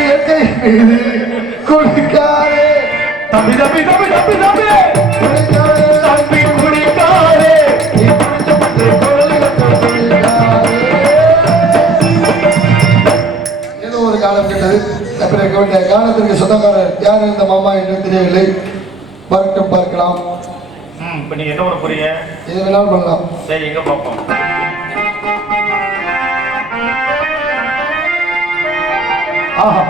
இயற்கை மீது குடிக்காரே தம்பி தம்பி தம்பி தம்பி தம்பி குடிக்காரே தம்பி குடிக்காரே நீ குடிச்சப்பட்டு குடிக்காரே. ஏதோ ஒரு காலம் கேட்டது. பிறகு வேண்டிய காலத்திற்கு சொந்தக்காரர் யார் இந்த மாமா என்று தெரியவில்லை. பார்க்கட்டும், பார்க்கலாம். இப்ப நீங்க என்ன பண்ண போறீங்க? எது வேணாலும் பண்ணலாம். சரி, எங்க பார்ப்போம். ஆஹா,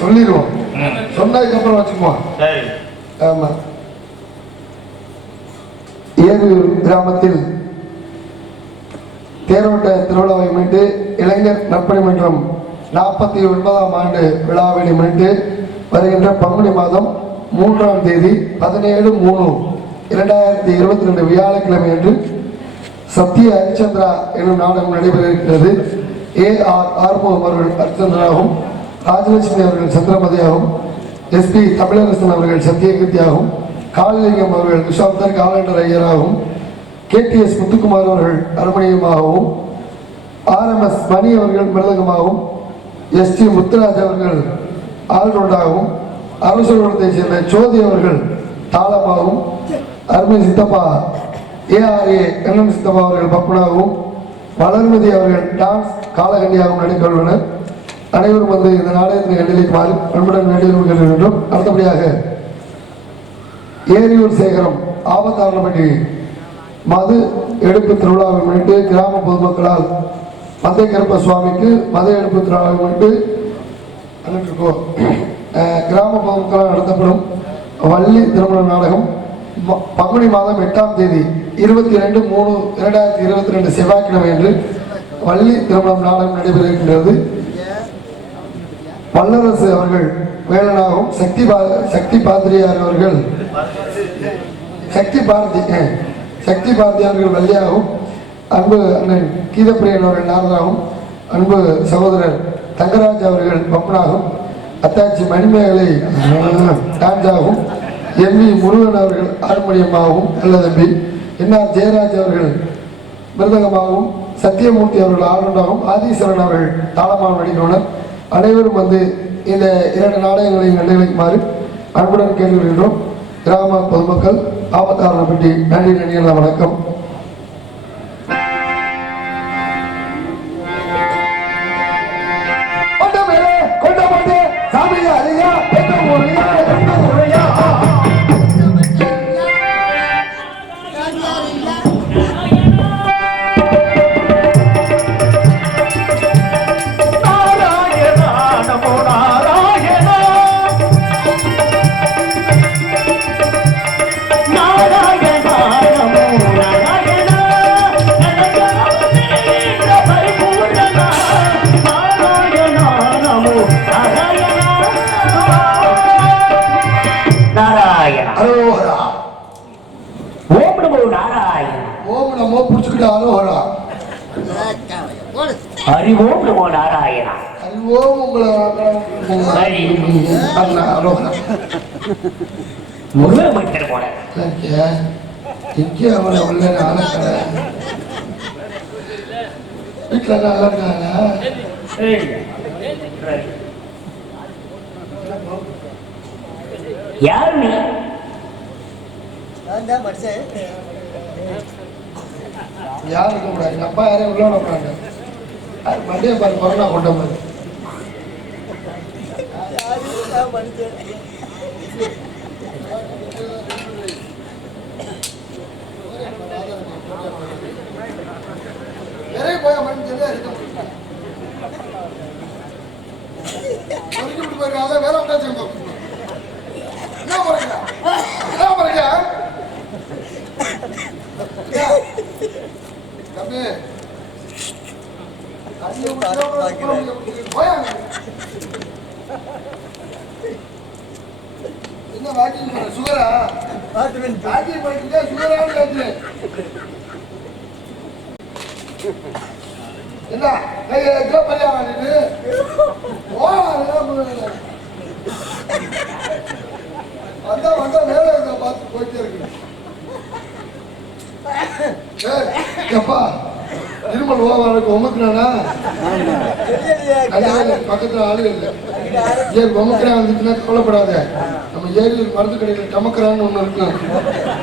சொல்லிடுவோம். சொன்னதுக்கு அப்புறம் வச்சுக்குவோம். சரி. ஆமா. ஏரியூர் கிராமத்தில் தேரோட்ட திருவிழாவை முன்னிட்டு இளைஞர் நற்பணி மன்றம் 49ஆம் ஆண்டு விழாவினை முன்னிட்டு வருகின்ற பங்குனி மாதம் 3ஆம் தேதி 17/3/2022 வியாழக்கிழமை அன்று சத்திய ஹரிச்சந்திரா எனும் நாடகம் நடைபெற இருக்கிறது. ஏஆர் ஆறுமுகம் அவர்கள் ஹரிச்சந்திராகவும், ராஜலட்சுமி அவர்கள் சந்திரமதியாகவும், எஸ்பி தமிழரசன் அவர்கள் சத்தியகீர்த்தியாகவும், காளிலிங்கம் அவர்கள் விஷாப்தர் காலண்டர் ஐயராகவும், கேடிஎஸ் முத்துக்குமார் அவர்கள் அருமணியமாகவும், ஆர்எம்எஸ் மணி அவர்கள் மிருதகமாகவும், எஸ்டி முத்துராஜ் அவர்கள் ஆல்ரவுண்டாகவும், அரசுத்தை சேர்ந்த ஜோதி அவர்கள் தாளமாகவும், அருமை சித்தப்பா ஏஆர்ஏ கண்ணன் சித்தப்பா அவர்கள் பப்புனாகவும், வளர்மதி அவர்கள் டான்ஸ் காலகண்டியாகவும் நடிக்கவுள்ளனர். அனைவரும் வந்து இந்த நாடகத்தின் கண்டிலைக்குமாறு அன்புடன் வேண்டியிருக்கின்றோம் என்றும், அடுத்தபடியாக ஏரியூர் சேகரம் ஆபத்தாரணப்பட்டி மது எடுப்பு திருவிழாவை முன்னிட்டு கிராம பொதுமக்களால் மந்தை கருப்ப சுவாமிக்கு மது எடுப்பு திருவிழாவை முன்னிட்டு கிராம பொதுமக்களால் நடத்தப்படும் வள்ளி திருமண நாடகம் பங்குனி மாதம் 8ஆம் தேதி 22/3/2022 செவ்வாய்க்கிழமை அன்று வள்ளி திருமணம் நாடகம் நடைபெற இருக்கின்றது. வல்லரசு அவர்கள் வேலனாகவும், சக்தி பாதிரியார் அவர்கள் சக்தி பாரதி அவர்கள் வள்ளியாகவும், அன்பு அண்ணன் கீதப்பிரியன் அவர்கள் நாரதாகவும், அன்பு சகோதரர் தங்கராஜ் அவர்கள் பப்பனாகவும், அத்தாச்சி மணிமேகலை டான்ஸாகவும், எம்வி முருகன் அவர்கள் ஹார்மோனியமாகவும் நல்ல தம்பி, என்ஆர் ஜெயராஜ் அவர்கள் மிருதகமாகவும், சத்தியமூர்த்தி அவர்கள் ஆளுநராகவும், ஆதீஸ்வரன் அவர்கள் தாளமாகவும் நடிக்கிறனர். அனைவரும் வந்து இந்த 2 நாடகங்களையும் கண்டுகளிக்குமாறு அன்புடன் கேட்டுக்கொள்கின்றோம். கிராம பொதுமக்கள் ஆபத்தாரணப்பட்டி நன்றி நன்றிகள் வணக்கம். அறிவோம் நமோ நாராயணா. அறிவோம் உங்களை முதலமைச்சர் போல அவனை உள்ள ஆளக்கடை வீட்டுல நல்லா இருக்காங்க. யாரு நீ? யாருக்கு கூடாது, எங்க அப்பா யாரையும் உள்ள விடாங்க. மண்டிய பாரு, கொரோனா கொண்ட மாதிரி நிறைய போய் மனுஷன் போயிருக்காங்க. வேற என்ன போறீங்க? தம்பி என்ன வாக்கிங் பண்ண சுகரா? வாக்கிங் பண்ணிட்டு சுகரான்னு கேட்டு என்ன கையில பரியாணிட்டு வந்தா மேல இருந்த பார்த்து போயிட்டே இருக்கு. எப்பா இருமல் ஓவாருக்கு ஒமக்குறானா? பக்கத்துல ஆளு இல்லை. ஏன் ஒமக்குறா வந்துச்சுன்னா கவலைப்படாத. நம்ம ஏரியில் மருந்து கடையில் டமக்குறான்னு ஒண்ணு இருக்கு.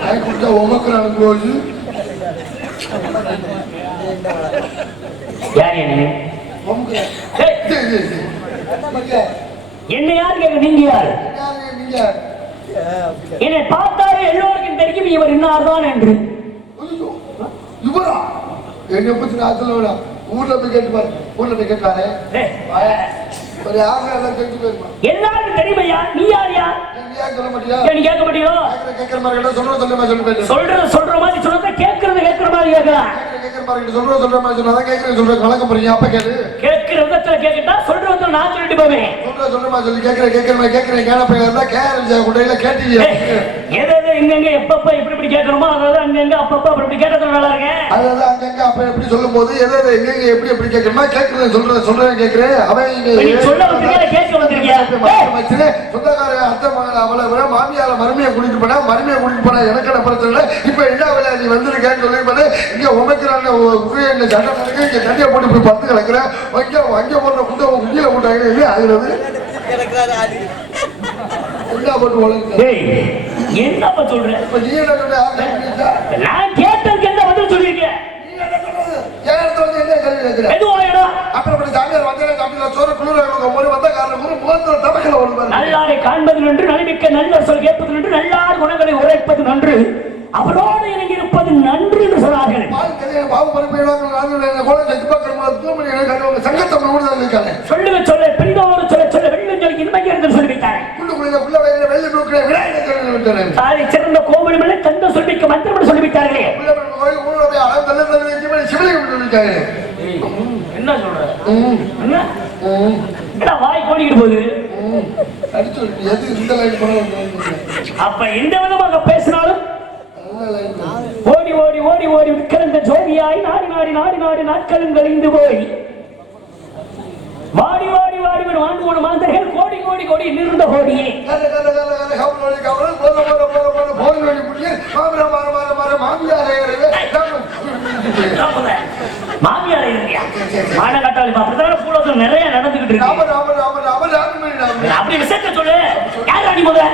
வாங்கி கொடுத்தா ஒமக்குறானு போது என்ன யார் கேட்க? நீங்க யாரு? என்னை பார்த்தாலே எல்லோருக்கும் தெரியும் இவர் இன்னார்தான் என்று. இவரா? என்னை பத்தி நான் சொல்ல ஊர்ல போய் கேட்டுப்பாரு. ஊர்ல போய் கேட்பாரு ஒரு யாரும் தெரிஞ்சு போயிருமா? எல்லாருக்கும் தெரியுமையா? நீ யாரியா? சொல்ல மாட்டியா? நீ கேட்க மாட்டியோ? கேட்கிற மாதிரி சொல்ற மாதிரி சொல்றத கேட்கறது கேட்கிற மாதிரி கேட்கலாம். சொல்ற மாதிரி சொன்னாதான் கேட்கறது கலக்க போறீங்க. அப்ப கேளு. கேட்கிற விதத்துல கேட்கட்டா சொல்ற விதத்துல நான் சொல்லிட்டு போவேன். சொல்ற மாதிரி சொல்லி கேட்கிறேன் கேன இருந்தா கேரளா குட்டையில கேட்டீங்க. எதாவது எங்கெங்க எப்பப்ப எப்படி கேட்கணுமோ அதாவது அங்கங்க அப்பப்ப அப்படி கேட்டது நல்லா இருக்கேன். அதாவது அங்கங்க அப்ப எப்படி சொல்லும் போது எதாவது எங்கெங்க எப்படி கேட்கணுமா கேட்கறேன் சொல்றேன் கேட்கிறேன். அவன் சொல்ல வந்திருக்கியா கேட்க வந்திருக்கியா? சொந்தக்கார அத்தை மகன் அவளை விட மாமியார மருமையை கூட்டிட்டு போனா எனக்கு என்ன பிரச்சனை? இப்ப என்ன வேலை நீ வந்திருக்கேன்னு சொல்லி இங்க உமைக்கிறாங்க சட்டம் இங்க தண்ணியை போட்டு போய் பத்து கிடக்குறேன். அங்க போடுற குண்டை குண்டியில போட்டாங்க ஆகுறது என்னப்பா சொல்றேன்? நீ என்ன சொல்ற? நான் கேட்டதுக்கு என்ன பதில் சொல்லிருக்கேன்? நல்லாரை காண்பது நன்று, நலிமிக்க நல்ல சொல் கேட்பது நன்று, நல்லார் குணங்களை உரைப்பது நன்று, அவரோடு இணங்கி இருப்பது நன்று என்று சொன்னார்கள். சொல்லுங்க சொல்ல பெரிதோரு சொல்ல சொல்ல வெள்ளம் சொல்லி இன்மைக்கு என்று சொல்லிவிட்டார். சிறந்த கோவில் மேலே தந்த சொல்லிக்க மந்திரம் சொல்லிவிட்டார்களே. என்ன சொல்ற? வாய் கோடிக்கிட்டு போகுது. அப்ப எந்த விதமாக பேசினாலும் ஓடி ஓடி ஓடி ஓடி விற்கிற ஜோதியாய் நாடி நாடி நாடி நாடி நாட்களும் கழிந்து போய் வாடி வாடி வாடி வாண்டு மாந்தர்கள் கோடி கோடி கோடி நிறுந்த கோடியே மாமியாரை மானகட்டாளி அப்படிதான் பூலோகம் நிறைய நடந்துகிட்டு இருக்கு. அப்படி விஷயத்த சொல்லு. யார் அடி முதல்ல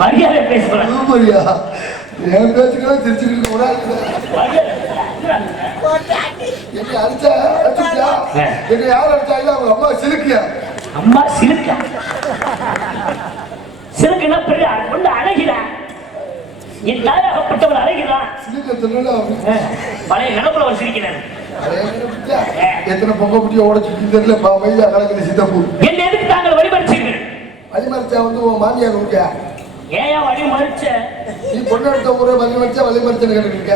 மரியாதை பேசுறேன். என் பேச்சுக்கெல்லாம் திருச்சிக்கிட்டு என்ன யார் அடிச்சா அவங்க அம்மா சிலுக்கியா? அம்மா சிலுக்க சிலுக்குன்னா பெரிய கொண்டு அழகிறான். என் தாயாகப்பட்டவர் அழகிறான். பழைய நிலப்புல அவர் சிரிக்கிறார். எத்தனை பொங்க புட்டிய ஓடச்சு தெரியல. மையா கலக்குது சித்தப்பூ. என்ன எதுக்கு தாங்கள் வழிமறிச்சீர்கள்? வழிமறிச்சா உன் மாமியார் இருக்க. ஏன் வழிமறிச்ச? நீ பொண்ணு எடுத்த ஊரை வழிமறிச்சன்னு கேட்டு இருக்க.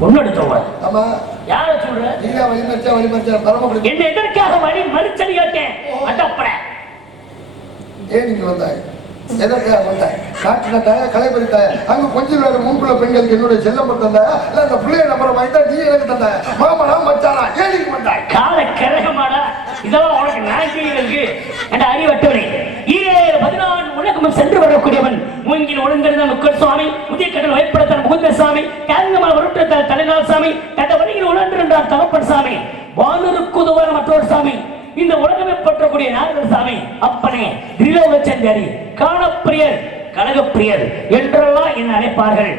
பொண்ணு எடுத்தவங்க? ஆமா. யார சொல்ற? நீங்க வழிமறிச்சா பரமக்குடி. என்ன எதற்காக வழிமறிச்சன்னு கேட்டேன். அட்டப்பட ஏன் நீங்க வந்தாய்? எதற்காக வந்தாய்? காட்டு நட்டாயா களை பறித்தாயா? அங்க கொஞ்சம் வேற மூக்குள்ள பெண்களுக்கு என்னுடைய செல்லம் தந்தாயா? இல்ல அந்த பிள்ளைய நம்பரை வாங்கிட்டா நீ எனக்கு தந்தாயா? மாமனா மச்சானா ஏன் நீங்க வந்தாய்? கால கரகமாடா இதெல்லாம் உனக்கு நாய்க்கு அறிவட்டவனே. 14 உலகமும் சென்று வரக்கூடியவன். மூங்கில் ஒழுங்கிருந்த முக்கல் சுவாமி, முதிய கடல் வயப்படுத்த முகுந்த சாமி, கருங்கமல் வருட்ட தலைநாள் சாமி, கட்ட வணிகில் உணர்ந்திருந்தார் தகப்பன் சாமி, வானூருக்கு உதவ மற்றொரு சாமி, இந்த உலகமே பற்றக்கூடிய நாரதர் சாமி, அப்பனே திரிலோகச்சந்தரி, காணப்பிரியர், கனகப்பிரியர் என்றெல்லாம் என்ன அழைப்பார்கள்.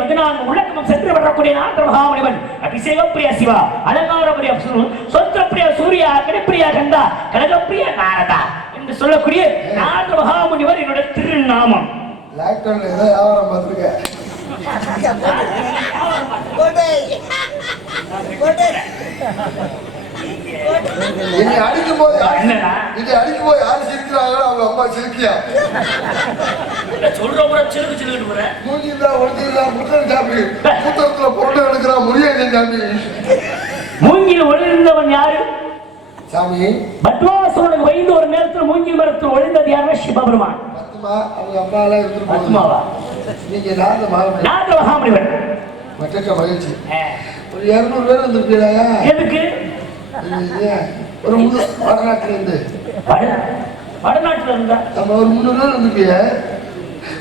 14 உலகமும் சென்று வரக்கூடிய நாரத மகாமுனிவன், அபிஷேகப்பிரிய சிவா, அலங்காரப்பிரிய சொத்திரப்பிரிய சூர்யா, கணிப்பிரியா கந்தா, கனகப்பிரிய நாரதா என்று சொல்லக்கூடிய நாரத மகாமுனிவர் என்னுடைய திருநாமம். லாக்டவுன்ல ஏதோ வியாபாரம் பார்த்துருக்க. என்னை அடிக்கும் போது யாரு சிரிக்கிறாங்களோ அவங்க அம்மா சிரிக்கியா? சொல்ற முறை சிலுக்கு சிலுக்கு போற மூஞ்சில ஒளிஞ்சில முட்டை சாப்பி புத்தகத்துல பொருளை எடுக்கிறா முடியாது சாமி. மூங்கில் ஒளிர்ந்தவன் யாரு? சாமி பத்மாசுரனுக்கு வைந்து ஒரு நேரத்தில் மூங்கில் மரத்தில் ஒளிந்தது யாருன்னா சிவபெருமான். பத்மா அவங்க அம்மா எல்லாம் இருந்துட்டு பத்மாவா நீங்க நாத மகாமணி நாத மகாமணிவன் மற்ற மகிழ்ச்சி. ஒரு 200 பேர் வந்திருக்கீங்களா? எதுக்கு? ஒரு வடநாட்டுல இருந்து வடநாட்டுல இருந்தா நம்ம ஒரு 300 பேர் வந்திருக்கீங்க.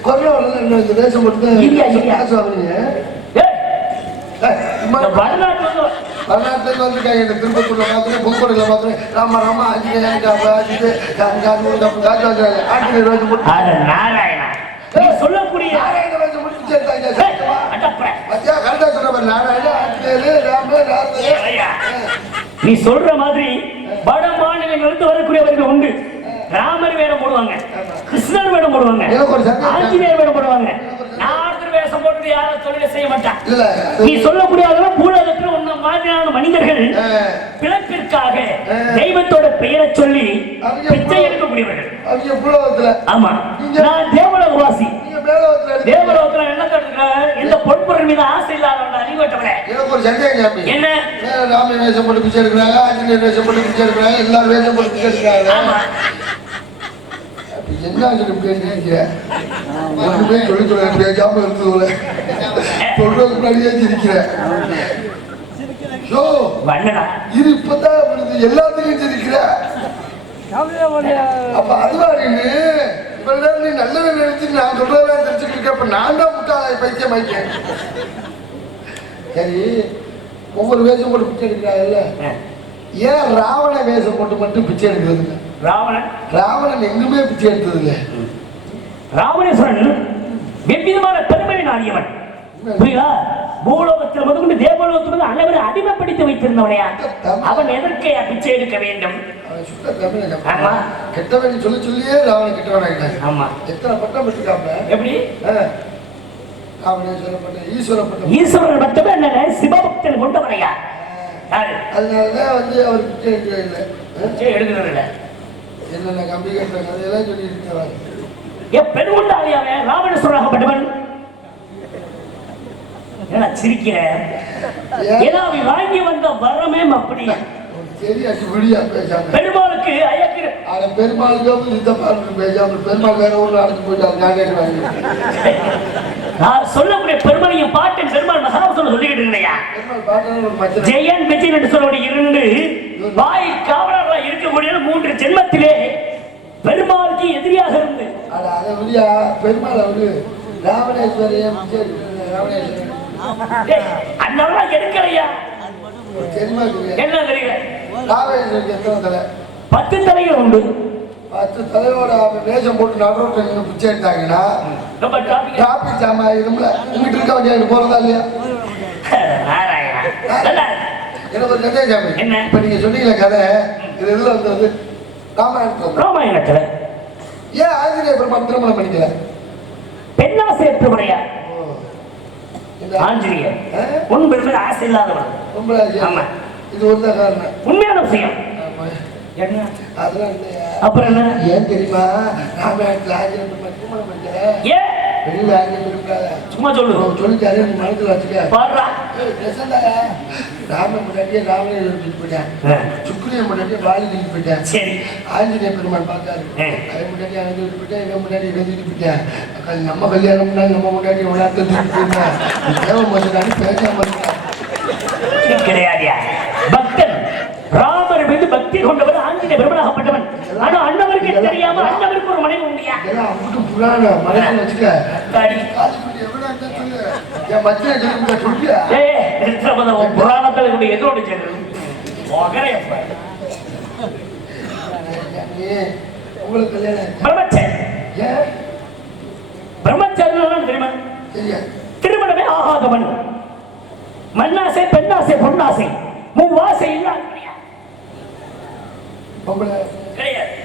கொரோனா இந்த தேசம் மட்டும் காசு வாங்குறீங்க. வடநாட்டுல வந்திருக்காங்க. இந்த திருப்பத்தூர்ல பாக்குறேன், புதுக்கோட்டையில பாக்குறேன். ராமா ராமா சொல்லக்கூடிய நீ சொல்ற மாதிரி வட மாநிலங்களிலிருந்து வரக்கூடியவர்கள் உண்டு. ராமர் வேடம் போடுவாங்க, கிருஷ்ணர் வேடம் போடுவாங்க, ஆஞ்சநேயர் வேடம் போடுவாங்க. நாரதர் வேஷம் போட்டு யாரும் தொழிலை செய்ய மாட்டான். நீ சொல்லக்கூடிய பூலகத்தில் உன்ன மாதிரியான மனிதர்கள் பிறப்பிற்காக தெய்வத்தோட பெயரை சொல்லி பிச்சை எடுக்கக்கூடியவர்கள். ஆமா, நான் தேவலோகவாசி. தேவலோகத்துல என்ன கட்டுற இந்த பொன்பொருள் மீது ஆசை இல்லாத அறிவட்டவனே. எனக்கு ஒரு சந்தேகம். என்ன ராம வேஷம் போட்டு பிச்சை எடுக்கிறாங்க, ஆஞ்சநேயர் வேஷம் போட்டு பிச்சை எடுக்கிறாங்க, எல்லாரும் வேஷம் போட்டு பிச்சை எடுக்கிறாங்க. என்ன சொல்றது முன்னாடியே சிரிக்கிறேன். இப்பதான் எல்லாத்துக்கும் சிரிக்கிற. அப்ப அதுவாடின்னு நீ நல்ல நினைச்சு நான் சொல்றதெல்லாம் தெரிஞ்சுக்கிட்டு இருக்கேன். அப்ப நான் தான் முட்டாள பைத்தியம் ஆயிட்டேன். சரி, ஒவ்வொரு வேஷம் போட்டு பிச்சை எடுக்கிறாங்கல்ல, ஏன் ராவண வேஷம் போட்டு மட்டும் பிச்சை எடுக்கிறது? ராவணன் எங்குமே பிச்சை எடுத்தது இல்லை. ராவணேஸ்வரன் வெவ்விதமான பெருமை நாடியவன். பூலோகத்தில் முதற்கொண்டு தேவலோகத்தில் அனைவரும் அடிமைப்படுத்தி வைத்திருந்தவனையா அவன் எதற்கே பிச்சை எடுக்க வேண்டும்? கெட்டவன் சொல்லி சொல்லியே ராவணன் கெட்டவன் ஆகிட்டான். ஆமா, எத்தனை பட்டம் பெற்றுக்காம எப்படி ஈஸ்வரன் மட்டுமே என்ன சிவபக்தன் கொண்டவனையா? அதனாலதான் அவர் பிச்சை எடுக்கிறது இல்லை, எடுக்கிறது இல்லை. என்னென்ன கம்பி கட்டுற கதையெல்லாம் சொல்லி இருக்கிறாங்க. பெருமண்டாளியாவே ராவணேஸ்வரனாகப்பட்டவன் சிரிக்கிற வாங்கி வந்த வரமே அப்படி பெருமாளுக்கு சொல்லக்கூடிய பெருமாளையும் பாட்டின் பெருமாள் மகாபுரம் சொல்லிக்கிட்டு இருக்கையா ஜெயன் விஜயன் என்று சொல்லக்கூடிய 2 வாய் காவலர்களாக இருக்கக்கூடிய 3 ஜென்மத்திலே பெருமாளுக்கு எதிரியாக இருந்து பெருமாள் அவரு ராவணேஸ்வரன் அண்ணாவெல்லாம் எடுக்கலையா? என்ன தெரியல. 10 தலைகள் உண்டு. 10 தலையோட வேஷம் போட்டு நடுரோட்டில் பிச்சை எடுத்தாங்கன்னா டிராபிக் ஜாம் ஆயிரும்ல. இங்கிட்டு இருக்க வேண்டிய போறதா இல்லையா? எனக்கு ஒரு கதை ஜாமி. இப்ப நீங்க சொன்னீங்களே கதை, இது எதுல வந்தது? ராமாயணத்துல. ஏன் ஆஞ்சநேய பெருமாள் திருமணம் பண்ணிக்கல? பெண்ணாசை ஏற்றுமுறையா? ஆஞ்சநேயர் உன் பெருமை ஆசை இல்லாதவன். இது ஒரு காரணம், உண்மையான விஷயம். அப்புறம் என்ன ஏன் தெரியுமா? ராமாயணத்துல ஆஞ்சநேய பெருமாள் திருமணம் பண்ணிக்கல. சும்மா சொல்லு சொல்லிட்டாரு, மனசுல வச்சுக்க. ராமன் முன்னாடியே ராவணன் எழுதிட்டு போயிட்டேன், சுக்ரீவன் முன்னாடியே வாலி எழுதிட்டு போயிட்டேன். சரி, ஆஞ்சநேய பெருமாள் பார்த்தாரு, அதை முன்னாடி எழுதிட்டு போயிட்டேன், இவன் முன்னாடி எழுதிட்டு போயிட்டேன். நம்ம கல்யாணம் முன்னாடி நம்ம முன்னாடி உணர்த்து போயிருந்தேன். தேவன் மதுராடி பேசாம கிடையாதியா? பக்தன் ராமர் மீது பக்தி கொண்டவர் ஆஞ்சநேய பெருமாளாகப்பட்டவன். ஆனா அண்ணவருக்கு தெரியாம அண்ணவருக்கு ஒரு மனைவி உண்டியா? புராண மனைவி வச்சுக்க புராணத்தில் எதிரோடு உங்களுக்கு பிரம்மச்சாரி தெரியுமா? திருமணமே ஆகாதவன், மண்ணாசை பெண்ணாசை பொன்னாசை மூவாசை இல்லாத கிடையாது.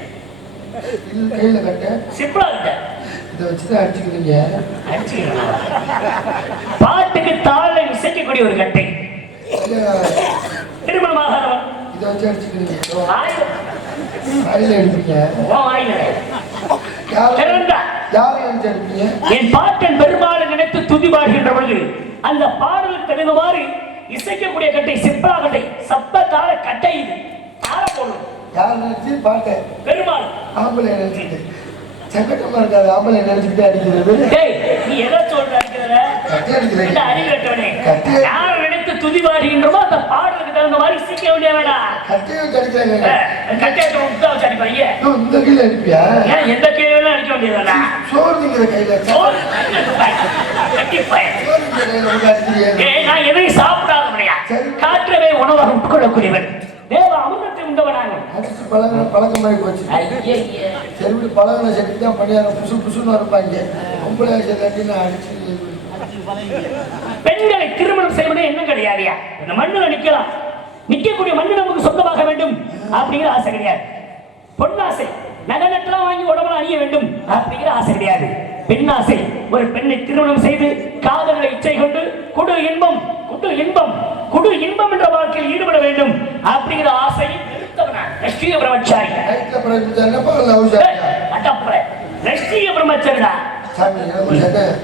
கையில கட்ட சிம்பிளா இருக்க இதை வச்சுதான் அடிச்சுக்கிறீங்க. பாட்டுக்கு தாளை இசைக்கக்கூடிய ஒரு கட்டை திருமணமாகாதவன் இதை வச்சு அடிச்சுக்கிறீங்க. கையில எடுப்பீங்க. என் பாட்டன் பெருமாளை நினைத்து துதி பாடுகின்ற பொழுது அந்த பாடலுக்கு தகுந்தவாறு இசைக்கக்கூடிய கட்டை சிற்பா கட்டை சப்த தாள கட்டை இது தாள போடும். யார் நினைச்சு பாட்டேன் பெருமாள் ஆம்பளை நினைச்சிட்டு சங்கட்டமா இருக்காது ஆம்பளை நினைச்சுக்கிட்டே அடிக்கிறது டேய் நீ எதை சொல்ற அடிக்கிறத கட்டி அடிக்கிறேன் இந்த அறிவற்றவனே கட்டி யார் நினைத்து துதி பாடுகின்றமோ அந்த பாடலுக்கு தகுந்த மாதிரி சீக்க வேண்டிய வேடா கட்டி வச்சு அடிக்கிறாங்க கட்டியாட்ட உத்தா வச்சு அடிப்பாங்க இந்த கீழே அடிப்பியா ஏன் எந்த கேள்வியும் அடிக்க வேண்டியதுடா சோறு திங்கிற கையில கட்டி பையன் சோறு திங்கிற கையில உங்க அடிக்கிறீங்க ஏய் நான் எதையும் சாப்பிடாத முடியாது காற்றவே உணவாக உட்கொள்ளக்கூடியவன் தேவ அமிர்தத்தை உண்டவனாக அடிச்சு பழக்கமாகி போச்சு செருவிட்டு பழகின செட்டு தான் பணியாரம் புசு புசுன்னு இருப்பாங்க பொம்பளை செல்லாட்டி நான் அடிச்சு பெண்களை திருமணம் செய்வது என்ன கிடையாதுயா இந்த மண்ணுல நிக்கலாம் நிக்கக்கூடிய மண்ணு நமக்கு சொந்தமாக வேண்டும் அப்படிங்கிற ஆசை கிடையாது பொன்னாசை நகை நட்டெல்லாம் வாங்கி உடம்புல அணிய வேண்டும் அப்படிங்கிற ஆசை கிடையாது பெண்ணாசை ஒரு பெண்ணை திருமணம் செய்து காதலை இச்சை கொண்டு குடு இன்பம் குடு இன்பம் குடு இன்பம் என்ற வாழ்க்கையில் ஈடுபட வேண்டும் அப்படிங்கிற ஆசையை நிறுத்தவனா ராஷ்டிரிய பிரம்மச்சாரி நைட்ல பிரச்சனை பகல்ல அவசியம் அட்டப்பற ராஷ்டிரிய பிரம்மச்சாரிடா சாமி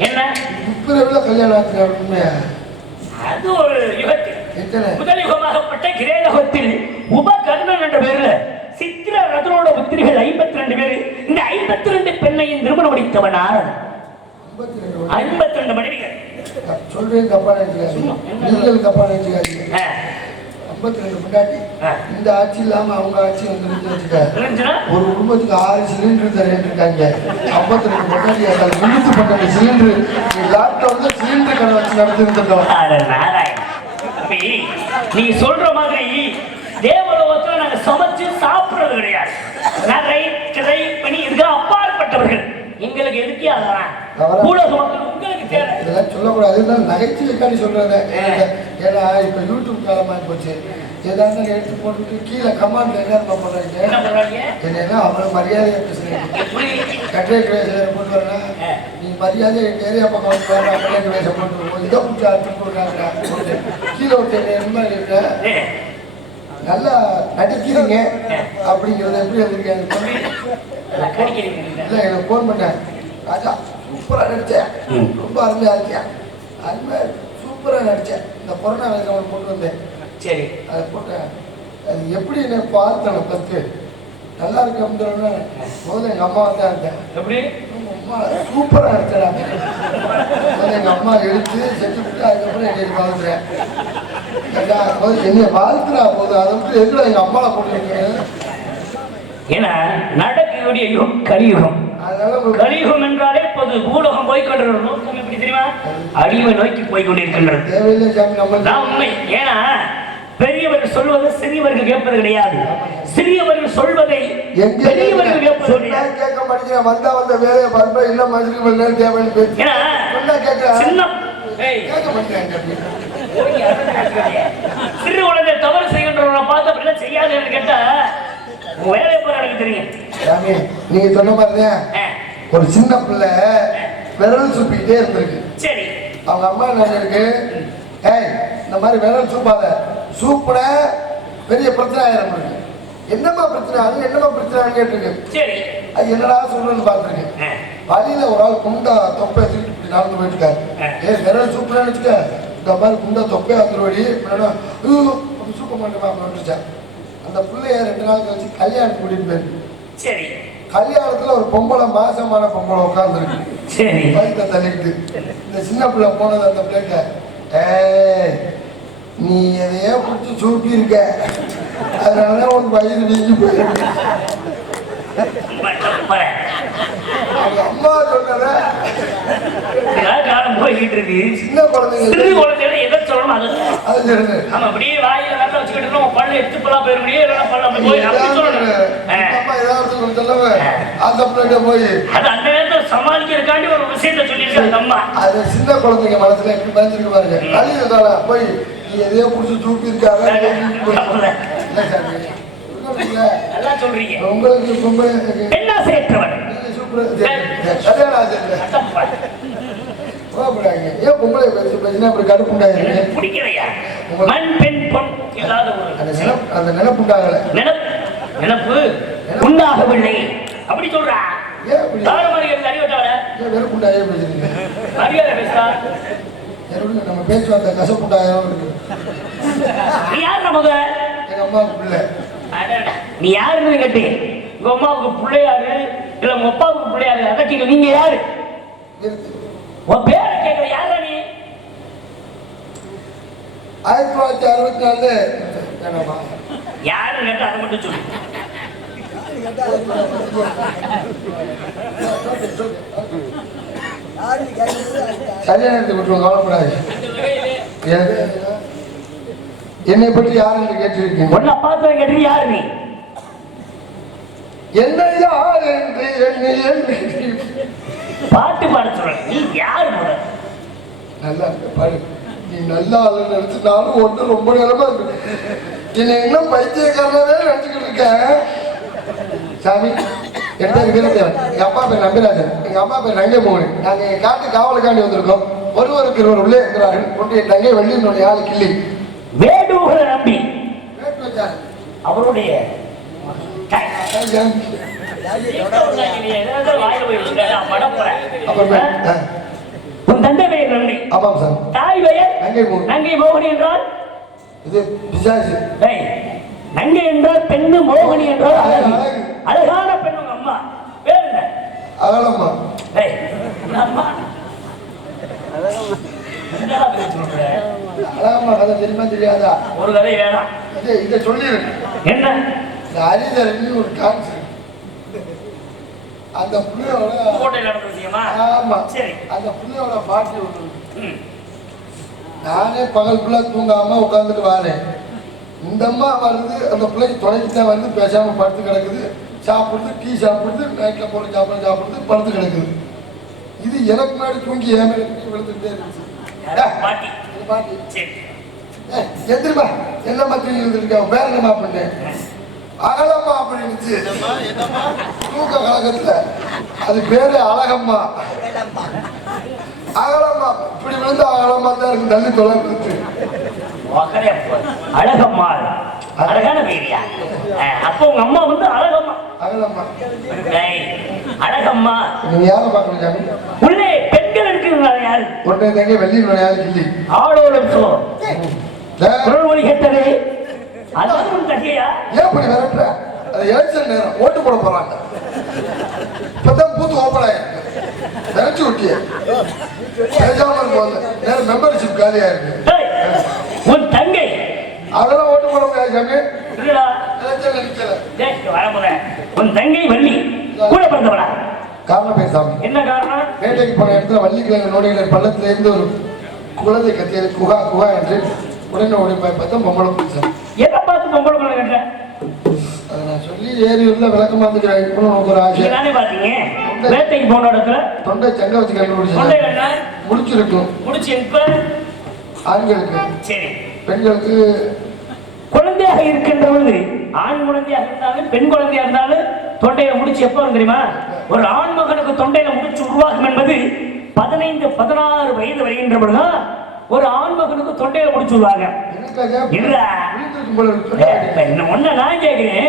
என்ன முப்பிரவில கல்யாணம் ஆச்சு உண்மையா அது ஒரு யுகத்தில் எத்தனை முதல் யுகமாகப்பட்ட கிரேதகத்தில் உபகர்ணன் என்ற பேர்ல சித்திர ரதனோட புத்திரிகள் 52 பேர் இந்த 52 பெண்ணையும் திருமணம் முடித்தவன் ஆரன் 52 மனைவிகள் சொல்றேன் தப்பா நினைச்சுக்காதீங்க நீங்கள் தப்பா நினைச்சுக்காதீங்க 52 முன்னாடி இந்த ஆட்சி இல்லாம அவங்க ஆட்சி வந்து வச்சுக்க ஒரு குடும்பத்துக்கு 6 சிலிண்டர் தரேன் இருக்காங்க 52 முன்னாடி அதில் 312 சிலிண்டர் லாக்டவுன்ல சிலிண்டர் கடை வச்சு நடத்திருந்தோம் நீ சொல்ற மாதிரி தேவலோகத்துல நாங்க சமைச்சு சாப்பிடுறது கிடையாது பண்ணி இதுக்கு அப்பாற்பட்டவர்கள் எங்களுக்கு எதுக்கே அதெல்லாம் ஊடக மக்கள் உங்களுக்கு தேவை இதெல்லாம் சொல்லக்கூடாது நகைச்சுவைக்காண்டி சொல்றேன் ஏன்னா இப்ப யூடியூப் காலமாகி போச்சு ஏதாவது எடுத்து போட்டுட்டு கீழே கமாண்ட்ல என்ன பண்றாங்க என்னன்னா அவரை மரியாதையா பேசுறேன் கட்டளை கிரேசர் போட்டு வரேன்னா நீ மரியாதை எங்க ஏரியா பக்கம் வந்து வேற கட்டளை கிரேசர் போட்டு இதை பிடிச்சி அடிச்சு போடுறாங்க கீழே விட்டு என்ன இருக்கேன் நல்லா நடிக்கிறீங்க அப்படிங்கிறத எப்படி எழுதிருக்கேன் இல்லை எனக்கு ஃபோன் பண்ணேன் ராஜா சூப்பராக நடித்தேன் ரொம்ப அருமையாக இருக்கேன் அருமையாக சூப்பராக நடித்தேன் இந்த கொரோனா வேலை அவனை கொண்டு வந்தேன் சரி அதை போட்டேன் அது எப்படி எனக்கு பார்த்தேன் பத்து நல்லா இருக்கோம்னு முதல்ல எங்கள் அம்மாவை தான் இருக்கேன் எப்படி அம்மா சூப்பராக நடிச்சேன் முதல்ல எங்கள் அம்மா எடுத்து செஞ்சு விட்டு அதுக்கப்புறம் என்னை வாழ்த்துறேன் என்னை வாழ்த்துறா போது அதை விட்டு எதுல எங்கள் அம்மாவை போட்டுருக்கேன் ஏன்னா நடக்கக்கூடிய யுகம் கலியுகம் கலியுகம் என்றாலே இப்போது பூலோகம் போய்கொண்டிருக்கிற நோக்கம் எப்படி தெரியுமா அழிவை நோக்கி போய்கொண்டிருக்கின்றது உண்மை ஏன்னா பெரியவர்கள் சொல்வதை சிறியவர்கள் கேட்பது கிடையாது சிறியவர்கள் சொல்வதை பெரியவர்கள் கேட்பது கேட்க மாட்டேங்கிறேன் வந்தா வந்த வேலையை பார்ப்பேன் இல்ல மதுரை தேவைன்னு சின்ன கேட்க மாட்டேங்கிறேன் சிறு குழந்தை தவறு செய்கின்றவங்களை பார்த்து அப்படிலாம் செய்யாதுன்னு கேட்டா வேலையை போற எனக்கு தெரியும் சாமி நீங்க சொன்ன மாதிரிதான் ஒரு சின்ன பிள்ளை விரல் சூப்பிக்கிட்டே இருந்திருக்கு சரி அவங்க அம்மா என்ன இருக்கு ஏய் இந்த மாதிரி விரல் சூப்பாத சூப்புட பெரிய பிரச்சனை ஆயிரம் இருக்கு என்னமா பிரச்சனை அது என்னமா பிரச்சனை கேட்டிருக்கு சரி அது என்னடா சொல்றேன்னு பார்த்துருக்கேன் வழியில ஒரு ஆள் குண்டா தொப்பை தூக்கிட்டு நடந்து போயிட்டு இருக்காரு விரல் சூப்புன்னு வச்சுக்க இந்த மாதிரி குண்டா தொப்பை வந்துருவடி சூப்ப மாட்டேமா வந்துருச்சேன் அந்த பிள்ளைய 2 நாள் கழிச்சு கல்யாணத்துக்கு கூட்டிட்டு போயிருக்கு சரி கல்யாணத்துல ஒரு பொம்பளை மாசமான பொம்பளை உட்கார்ந்துருக்கு சரி வயிற்ற தள்ளிட்டு இந்த சின்ன பிள்ளை போனது அந்த பிள்ளைகிட்ட நீ எதையோ குடிச்சு சூப்பி இருக்க அதனாலதான் உனக்கு வயிறு நீங்கி போயிருக்கு அம்மா சொன்னத காலம் போய்கிட்டு இருக்கு சின்ன குழந்தைங்க எதை சொல்லணும் அது சொல்லுங்க ஆமா அப்படியே வாயில நல்லா வச்சுக்கிட்டு பல்ல எடுத்துப்பெல்லாம் போயிட முடியும் இல்லைன்னா பல்ல அப்படி போய் அப்படி சொல்லணும் ஏதாவது சொல்லுங்க அந்த பிள்ளைகிட்ட போய் அது அந்த நேரத்தில் சமாளிக்கிறதுக்காண்டி ஒரு விஷயத்த சொல்லியிருக்காங்க அம்மா அது சின்ன குழந்தைங்க மனசுல எப்படி பயந்துருக்கு பாருங்க அழிவுதான போய் நீ எதையோ குடிச்சு தூக்கி இருக்காங்க நல்லா சொல்றீங்க உங்களுக்கு பொம்பளை பெண்ணாசையற்றவன் ஏன் பொம்பளை பேசினா அப்படி கடுப்புண்டாங்க பிடிக்கலையா மண் பெண் பொன் இல்லாத ஒரு அந்த நினைப்புண்டாகல நினைப்பு உண்டாகவில்லை அப்படி சொல்றா நம்ம பேச்சுவார்த்தை கசப்புண்டாயிரம் இருக்கு யார் நமக்கு எங்க அம்மாவுக்கு பிள்ளை நீ யாருன்னு கேட்டு உங்க அம்மாவுக்கு பிள்ளையாரு இல்ல உங்க அப்பாவுக்கு பிள்ளையாரு அதை கேட்க நீங்க யாரு உன் பேரை கேட்கற யாரா நீ 1964 யாரு கேட்டா அதை மட்டும் சொல்லு சரியான விட்டுருவோம் கவலைப்படாது என்னை பற்றி யார் என்று கேட்டிருக்கீங்க ஒன்ன பார்த்து கேட்டு யாரு நீ என்ன யார் என்று என்னை பாட்டு பாட சொல்ற நீ யாரு முத நல்லா பாடு நீ நல்லா ஆளுன்னு நினைச்சு நானும் ஒன்று ரொம்ப நேரமா இருக்கு என்னை இன்னும் பைத்தியக்காரனாவே நினைச்சுக்கிட்டு இருக்கேன் சாமி என் பேர் வீரத்தேவன் எங்க அப்பா பேர் நம்பிராஜன் எங்க அம்மா பேர் நங்கை மோகன் நாங்க எங்க காட்டு காவலுக்காண்டி வந்திருக்கோம் ஒருவருக்கு இருவர் உள்ளே இருக்கிறார்கள் ஒன்று என் தங்கை வெள்ளியினுடைய ஆள் கிள்ளி வேடுகளை நம்பி அவருடைய உன் தந்தை பெயர் நன்றி ஆமாம் சார் தாய் பெயர் நங்கை மோகினி என்றால் இது பிசாசு நங்கை என்றால் பெண்ணு மோகினி என்றால் அழகான பெண் உங்க அம்மா பேர் என்ன அகலம்மா அம்மா அழகம்மா கதை தெரியுமா தெரியாதா ஒரு கதை வேணாம் இதை சொல்லிடு என்ன இந்த ஹரிதரன் ஒரு டான்ஸ் அந்த புள்ளையோட கோட்டையில் நடந்த விஷயமா ஆமா சரி அந்த புள்ளையோட பாட்டி ஒன்று நானே பகல் ஃபுல்லாக தூங்காம உட்காந்துட்டு வரேன் இந்த அம்மா வருது அந்த பிள்ளைக்கு துணைக்கு தான் வந்து பேசாம படுத்து கிடக்குது சாப்பிடுது டீ சாப்பிடுது நைட்ல போட்டு சாப்பிடுது படுத்து கிடக்குது இது எனக்கு முன்னாடி தூங்கி ஏமே விழுந்துட்டே இருந்துச்சு பாட்டி எதிர்மா என்னம்மா தூங்கி இருந்திருக்கா வேற என்னம்மா பண்ணேன் அகலம்மா அப்படின்னு தூக்க கழகத்துல அது பேரு அழகம்மா அகலம்மா இப்படி விழுந்து அகலம்மா தான் இருக்கு தள்ளி தொலைந்து அழகம்மா அழகான பேரியா அப்போ உங்க அம்மா வந்து அழகம்மா அகலம்மா அழகம்மா நீங்க யாரை பாக்கணும் சாமி உள்ளே பெண்கள் இருக்கிறாங்க யாரு ஒன்றை தங்க வெள்ளியினுடைய யாரு இல்லை ஆளோடும் குரல் ஒலி கேட்டது அதுவும் தகையா ஏன் இப்படி விரட்டுற அது எலெக்ஷன் நேரம் ஓட்டு போட போறாங்க இப்பதான் பூத்து ஓப்பன் ஆயிருக்கு விரட்டி விட்டிய பேசாமல் போல நேரம் மெம்பர்ஷிப் காலியா இருக்கு உன் தங்கை அதெல்லாம் ஓட்டு போட முடியாது சாமி எலெக்ஷன்ல நிக்கல உன் தங்கை வள்ளி கூட பிறந்தவளா காரணம் பேர் சாமி என்ன காரணம் வேட்டைக்கு போன இடத்துல வள்ளிக்கிழங்கு நோடிகள் பள்ளத்துல இருந்து ஒரு குழந்தை கத்தியது குகா குகா என்று உடனே ஓடி போய் பார்த்தா பொம்பளை பிடிச்சான் எதை பார்த்து பொம்பளை பிள்ளை கட்டுற அதை நான் சொல்லி ஏறி உள்ள விளக்கமா வந்துக்கிறேன் ஒரு ஆசை நானே பாத்தீங்க வேட்டைக்கு போன இடத்துல தொண்டை சண்டை வச்சு கண்டுபிடிச்சேன் முடிச்சிருக்கும் முடிச்சு இப்ப ஆண்களுக்கு சரி பெண்களுக்கு குழந்தையாக இருக்கின்ற பொழுது ஆண் குழந்தையாக இருந்தாலும் பெண் குழந்தையாக இருந்தாலும் தொண்டையில முடிச்சு எப்ப வரும் தெரியுமா ஒரு ஆண் மகனுக்கு தொண்டையில முடிச்சு உருவாகும் என்பது 15-16 வயது வருகின்ற பொழுதுதான் ஒரு ஆண் மகனுக்கு தொண்டையில முடிச்சு விடுவாங்க ஒன்ன நான் கேட்கிறேன்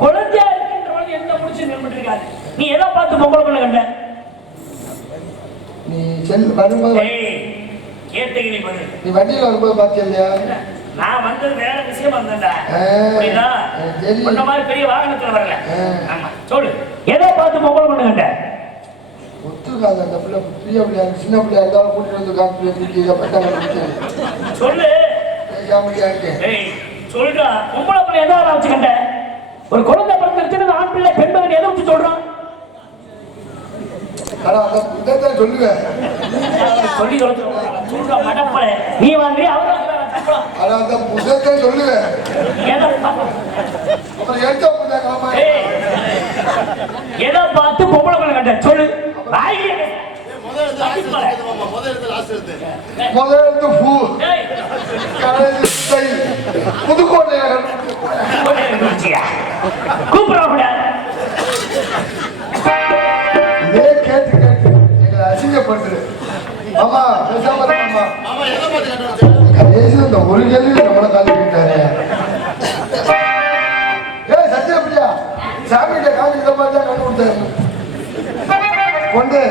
குழந்தையா இருக்கின்ற பொழுது எந்த முடிச்சு நின்றுட்டு இருக்காது நீ எதை பார்த்து பொம்பளை பண்ண கண்ட நீ செல் வரும்போது கேட்டகிரி பண்ணு நீ வண்டியில் வரும்போது பார்த்தியா இல்லையா நான் வந்தது வேற விஷயம் வந்தேன்டா புரியுதா இந்த மாதிரி பெரிய வாகனத்துல வரல ஆமா சொல்லு எதை பார்த்து பொம்பளை பண்ண கண்ட ஒத்துக்காது அந்த பிள்ளை பெரிய பிள்ளையா சின்ன பிள்ளையா இருந்தாலும் கூட்டிட்டு வந்து காட்டு சொல்லு சொல்றா பொம்பளை பிள்ளை எதை வச்சுக்கண்ட ஒரு குழந்தை பிறந்திருச்சுன்னு ஆண் பிள்ளை பெண் மகன் எதை வச்சு சொல்றான் சொல்லுவேன் சொல்லி சொல்ற மடப்பட நீ வாங்கி அவரும் சொல்லுவேன் எதை பார்த்து பொம்பளை பிள்ளை கண்ட சொல்லு முதலெழுத்து பூ புதுக்கோட்டையில கூப்பிட இதே கேட்டு கேட்டு எங்களை அசிங்கப்பட்டு ஆமா பேசாம இந்த ஒரு கேள்வி நம்மளை காலிட்டாரு சத்தியா பிள்ளையா சாமிகிட்ட காலி இந்த மாதிரி தான் கண்டு கொடுத்தாரு கொண்டு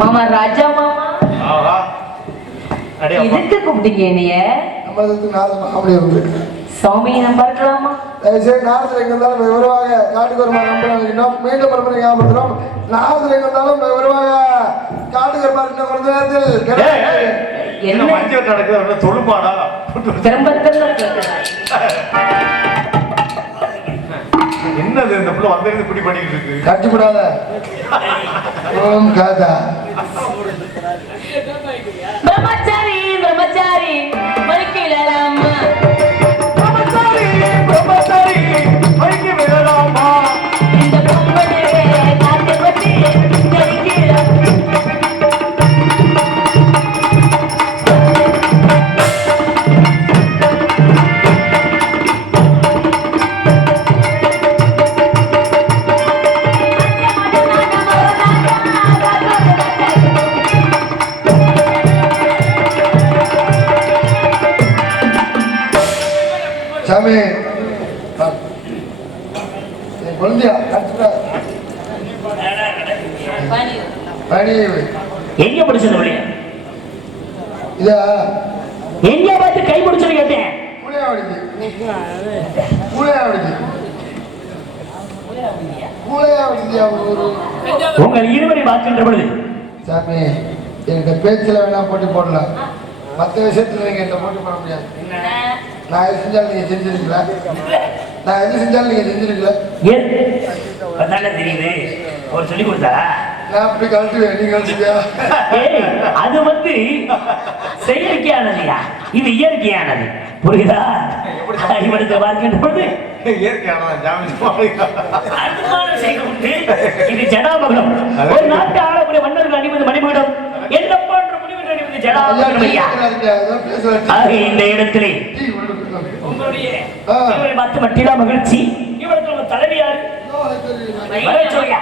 மாமா ராஜா மாமா ஆஹா அடே அப்பா எதுக்கு கூப்பிட்டீங்க என்னைய? நம்ம இதுக்கு நாரத மகாபலி வந்து சுவாமியை நம்ம இருக்கலாமா? தயவுசெய்து நாரதர் எங்க இருந்தாலும் விவரமாக காட்டுக்கு வருமாறு நம்புறோம். மீண்டும் மறுபடியும் ஞாபகப்படுத்துறோம். நாரதர் எங்க இருந்தாலும் விவரமாக காட்டுக்கு வருமாறு இன்னும் கொஞ்ச நேரத்தில் ஏய், ஏய், என்ன என்ன? மஞ்சள் நடக்குது அவன தொழுமாடா திரும்ப திரும்ப கேட்கிறேன். என்னது இந்த புள்ள வந்திருந்து இப்படி பண்ணிட்டு இருக்கு கட்சி விடாத ஓம் காதா பிரம்மச்சாரி பிரம்மச்சாரி மறுக்கலாமா? பிரம்மச்சாரி பிரம்மச்சாரி வைக்க விடலாமா இந்த பொம்பளை காட்டு பற்றி தெரிக்கலாம். சாமி என் குழந்தையா கட்சி பணி எங்க படிச்சது வழியா இதா எங்க பார்த்து கை பிடிச்சது கேட்டேன். கூலையாவடிக்கு கூலையாவடிக்கு கூலையாவடிக்கு ஒரு உங்கள் இருவரை பார்க்கின்ற பொழுது சாமி என்கிட்ட பேச்சில் வேணா போட்டி போடலாம். மற்ற விஷயத்துல நீங்க என்கிட்ட போட்டி போட முடியாது. நான் எது செஞ்சாலும் நீங்க செஞ்சிருக்கல. நான் எது செஞ்சாலும் நீங்க செஞ்சிருக்கல. நல்ல தெரியுது ஒரு சொல்லி கொடுத்தாரா? நான் அப்படி கழட்டுவேன், நீங்க கழட்டுவியா? ஏய், அது வந்து செயற்கையானதுயா, இது இயற்கையானது. புரியுதா? இவனுக்கு பார்க்கின்ற பொழுது இயற்கையானதான் ஜாமீன் அனுமானம் செய்து கொண்டு இது ஜடாமகுடம். ஒரு நாட்டு ஆளக்கூடிய மன்னர்கள் அணிவது மணிமகுடம். என்ன போன்ற முடிவுகள் அணிவது ஐயா, ஜடாமகுடம் ஐயா. ஏதோ பேசுறேன். ஆக இந்த இடத்திலே டீ கொண்டு போய் உங்களுடைய இவரை பார்த்து மட்டிலா மகிழ்ச்சி. இவருக்கு நம்ம தலைவியார் வர சொல்லியா?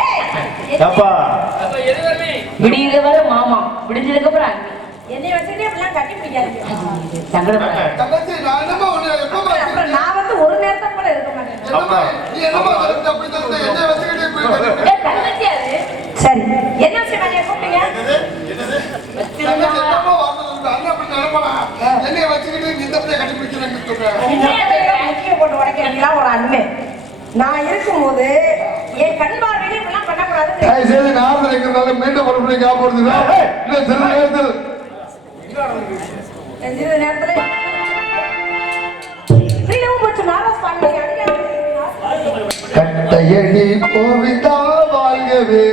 ஏய், ஏப்பா விடியிற வர மாமா விடிஞ்சதுக்கு அப்புறம் அண்ணி. என்னை வச்சுக்கிட்டே அப்படிலாம் கட்டி பிடிக்காதீங்க. சங்கடப்பட தங்கச்சி நான் என்னமா உன்னை எப்பமா அப்புறம் நான் வந்து ஒரு நேரத்தை கூட இருக்க மாட்டேன். அப்பா நீ என்னமா சொல்லிட்டு அப்படி சொல்லிட்டு என்னை வச்சுக்கிட்டே இப்படி பண்ணிட்டு? ஏய், தங்கச்சி அது சரி என்ன விஷயம் என்னைய கூப்பிட்டீங்க? தங்கச்சி என்னமா வார்த்தை சொல்லிட்டு அண்ணன் அப்படி நினைப்பானா? என்னை வச்சுக்கிட்டு நீ இந்த பிள்ளைய கட்டி பிடிக்கிறேன்னு சொல்ற. முக்கிய போட்டு உடைக்கிறீங்களா ஒரு அண்ணன்? நான் இருக்கும்போது என் கண் பார்வையில இப்படிலாம் பண்ணக்கூடாது. தயவு செய்து நாரதர் இருக்கிறதால மீண்டும் ஒரு பிள்ளை காப்பாடுதுன்னா இல்லை சிறிது நேரத்தில் இந்த நேரத்துல ஃப்ரீடமும் போச்சு நாராஸ் பாடலை கட்டையடி கோவிந்தா வாழ்கவே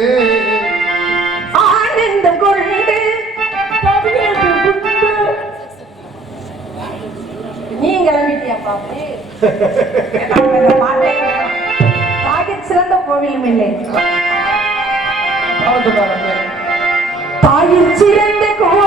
ஆனந்தம் கொண்டு நீ கிளம்பிட்டியாப்பா அப்படி? இந்த பாட்டை தாயிற் சிறந்த கோவிலும் இல்லை. தாயிற் சிறந்த கோவில்